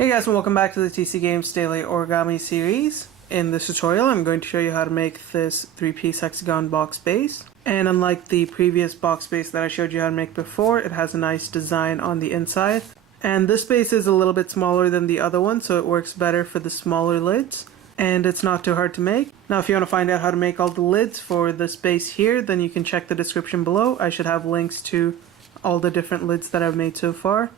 Hey guys, and welcome back to the TC Games Daily Origami series. In this tutorial, I'm going to show you how to make this 3-piece hexagon box base. And unlike the previous box base that I showed you how to make before, it has a nice design on the inside. And this base is a little bit smaller than the other one, so it works better for the smaller lids. And it's not too hard to make. Now if you want to find out how to make all the lids for this base here, then you can check the description below. I should have links to all the different lids that I've made so far.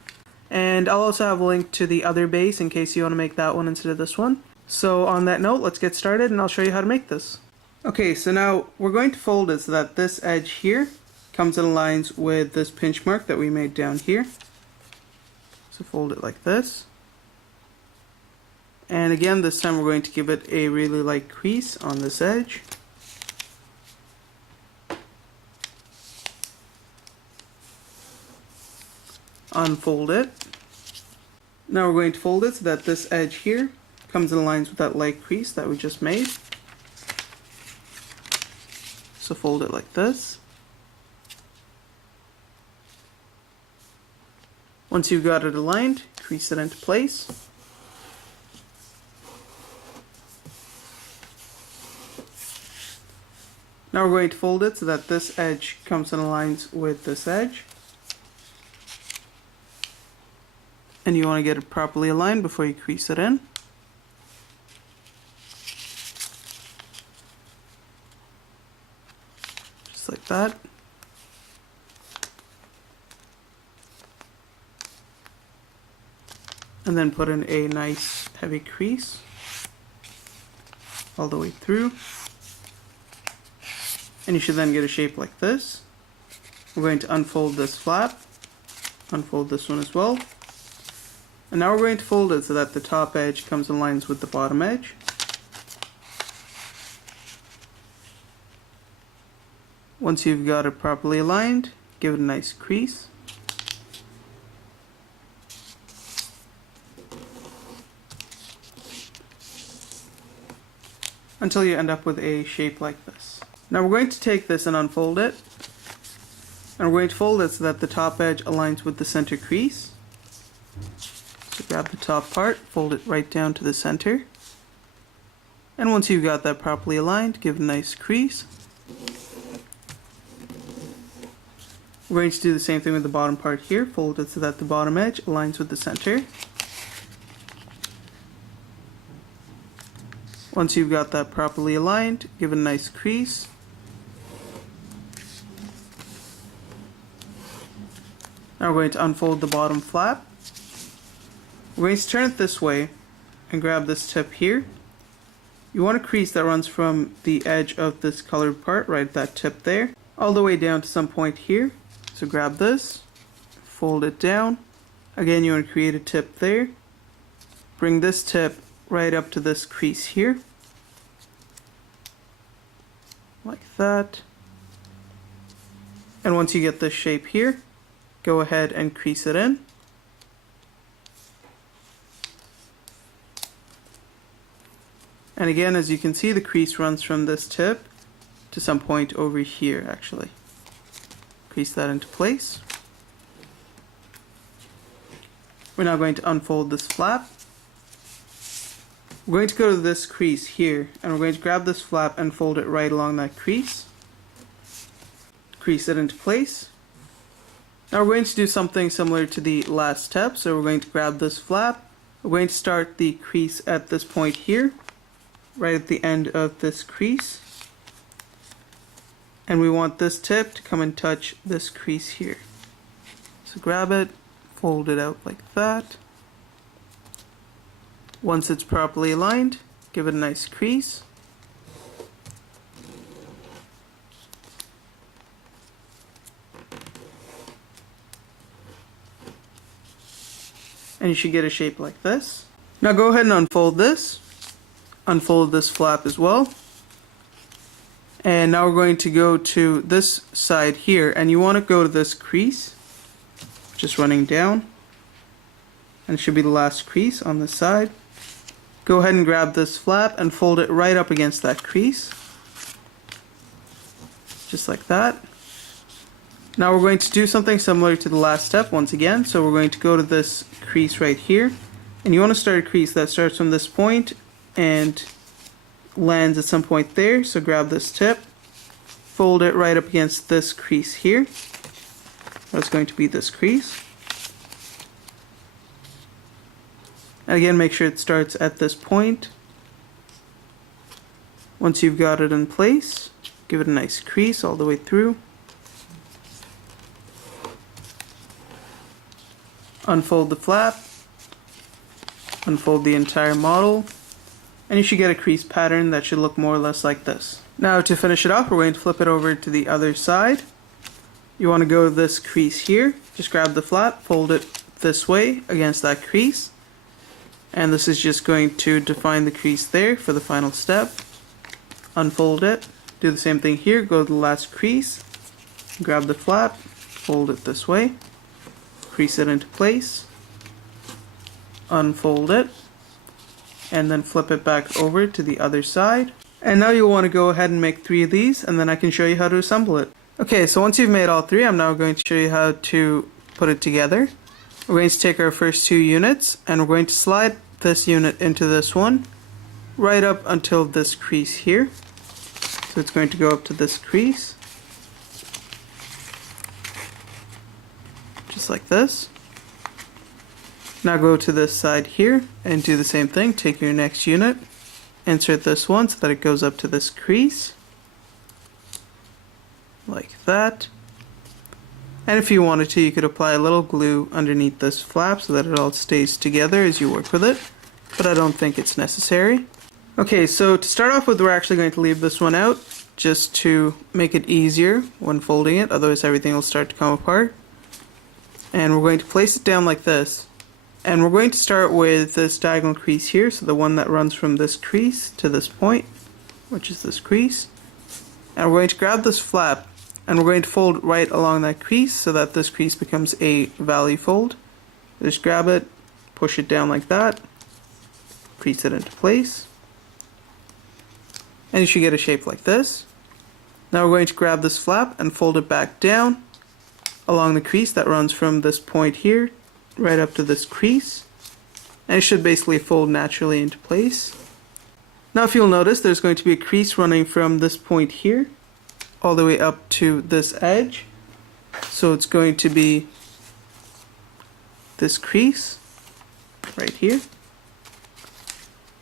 And I'll also have a link to the other base in case you want to make that one instead of this one. So on that note, let's get started and I'll show you how to make this. Okay, so now we're going to fold it so that this edge here comes and aligns with this pinch mark that we made down here. So fold it like this. And again, this time we're going to give it a really light crease on this edge. Unfold it. Now we're going to fold it so that this edge here comes and aligns with that light crease that we just made. So fold it like this. Once you've got it aligned, crease it into place. Now we're going to fold it so that this edge comes and aligns with this edge. And you want to get it properly aligned before you crease it in. Just like that. And then put in a nice heavy crease all the way through. And you should then get a shape like this. We're going to unfold this flap, unfold this one as well. And now we're going to fold it so that the top edge comes and aligns with the bottom edge. Once you've got it properly aligned, give it a nice crease. Until you end up with a shape like this. Now we're going to take this and unfold it. And we're going to fold it so that the top edge aligns with the center crease. So grab the top part, fold it right down to the center. And once you've got that properly aligned, give it a nice crease. We're going to do the same thing with the bottom part here, fold it so that the bottom edge aligns with the center. Once you've got that properly aligned, give it a nice crease. Now we're going to unfold the bottom flap. We're going to turn it this way and grab this tip here. You want a crease that runs from the edge of this colored part, right at that tip there, all the way down to some point here. So grab this, fold it down. Again, you want to create a tip there. Bring this tip right up to this crease here. Like that. And once you get this shape here, go ahead and crease it in. And again, as you can see, the crease runs from this tip to some point over here, actually. Crease that into place. We're now going to unfold this flap. We're going to go to this crease here, and we're going to grab this flap and fold it right along that crease. Crease it into place. Now we're going to do something similar to the last step, so we're going to grab this flap. We're going to start the crease at this point here, right at the end of this crease. And we want this tip to come and touch this crease here. So grab it, fold it out like that. Once it's properly aligned, give it a nice crease. And you should get a shape like this. Now go ahead and unfold this. Unfold this flap as well. And now we're going to go to this side here, and you want to go to this crease, just running down, and it should be the last crease on this side. Go ahead and grab this flap and fold it right up against that crease, just like that. Now we're going to do something similar to the last step once again, so we're going to go to this crease right here, And you want to start a crease that starts from this point and lands at some point there. So grab this tip, fold it right up against this crease here. That's going to be this crease. And again, make sure it starts at this point. Once you've got it in place, give it a nice crease all the way through. Unfold the flap, unfold the entire model, and you should get a crease pattern that should look more or less like this. Now to finish it off, we're going to flip it over to the other side. You want to go this crease here, just grab the flap, fold it this way against that crease, and this is just going to define the crease there for the final step. Unfold it, do the same thing here, go to the last crease, grab the flap, fold it this way, crease it into place, unfold it, and then flip it back over to the other side. And now you'll want to go ahead and make 3 of these, and then I can show you how to assemble it. Okay, so once you've made all 3, I'm now going to show you how to put it together. We're going to take our first 2 units, and we're going to slide this unit into this one, right up until this crease here. So it's going to go up to this crease, just like this. Now go to this side here and do the same thing. Take your next unit, insert this one so that it goes up to this crease, like that. And if you wanted to, you could apply a little glue underneath this flap so that it all stays together as you work with it, but I don't think it's necessary. Okay, so to start off with, we're actually going to leave this one out just to make it easier when folding it, otherwise everything will start to come apart. And we're going to place it down like this. And we're going to start with this diagonal crease here, so the one that runs from this crease to this point, which is this crease. And we're going to grab this flap, and we're going to fold right along that crease so that this crease becomes a valley fold. Just grab it, push it down like that, crease it into place, and you should get a shape like this. Now we're going to grab this flap and fold it back down along the crease that runs from this point here right up to this crease, and it should basically fold naturally into place. Now if you'll notice, there's going to be a crease running from this point here all the way up to this edge, so it's going to be this crease right here.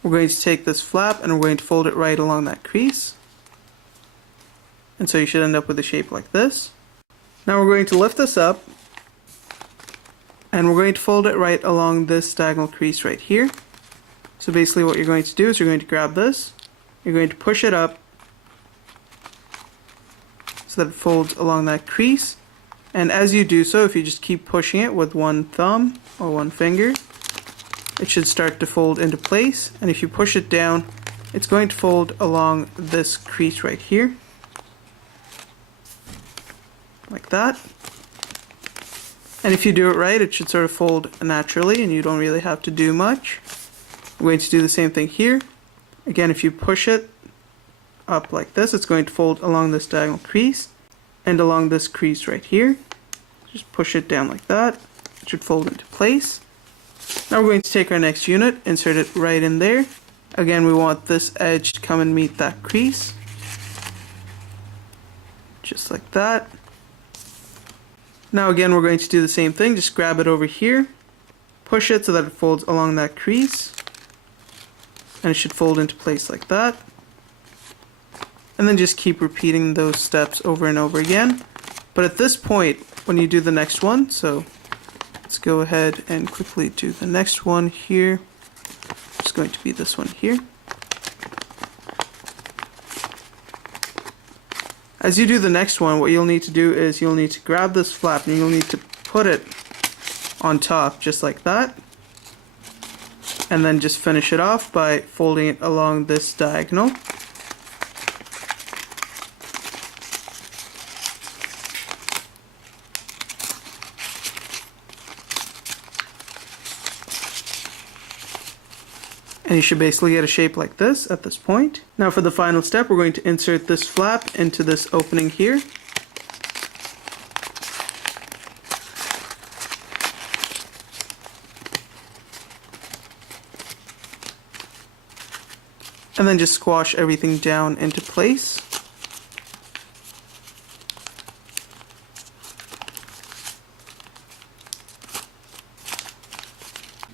We're going to take this flap and we're going to fold it right along that crease, and so you should end up with a shape like this. Now we're going to lift this up and we're going to fold it right along this diagonal crease right here. So basically what you're going to do is you're going to grab this, you're going to push it up so that it folds along that crease, and as you do so, if you just keep pushing it with one thumb or one finger, it should start to fold into place, and if you push it down, it's going to fold along this crease right here, like that. And if you do it right, it should sort of fold naturally and you don't really have to do much. We're going to do the same thing here. Again, if you push it up like this, it's going to fold along this diagonal crease and along this crease right here. Just push it down like that. It should fold into place. Now we're going to take our next unit, insert it right in there. Again, we want this edge to come and meet that crease. Just like that. Now again, we're going to do the same thing, just grab it over here, push it so that it folds along that crease, and it should fold into place like that. And then just keep repeating those steps over and over again. But at this point, when you do the next one, so let's go ahead and quickly do the next one here. It's going to be this one here. As you do the next one, what you'll need to do is you'll need to grab this flap and you'll need to put it on top just like that, and then just finish it off by folding it along this diagonal. And you should basically get a shape like this at this point. Now for the final step, we're going to insert this flap into this opening here. and then just squash everything down into place.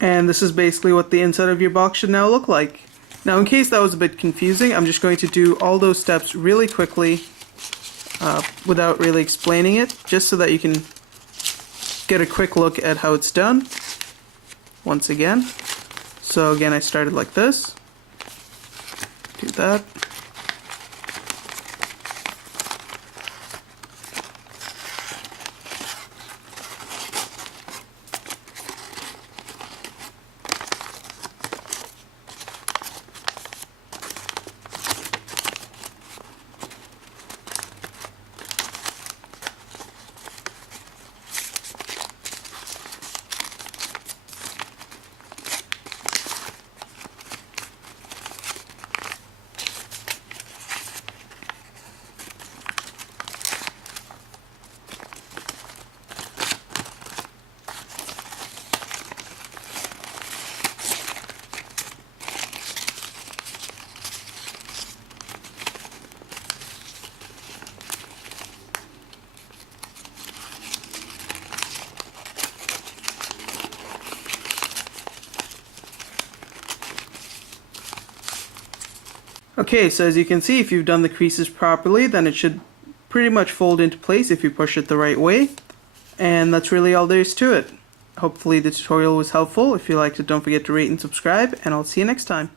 And this is basically what the inside of your box should now look like. Now, in case that was a bit confusing, I'm just going to do all those steps really quickly without really explaining it, just so that you can get a quick look at how it's done once again. So again, I started like this. Do that. Okay, so as you can see, if you've done the creases properly, then it should pretty much fold into place if you push it the right way. And that's really all there is to it. Hopefully the tutorial was helpful. If you liked it, don't forget to rate and subscribe, and I'll see you next time.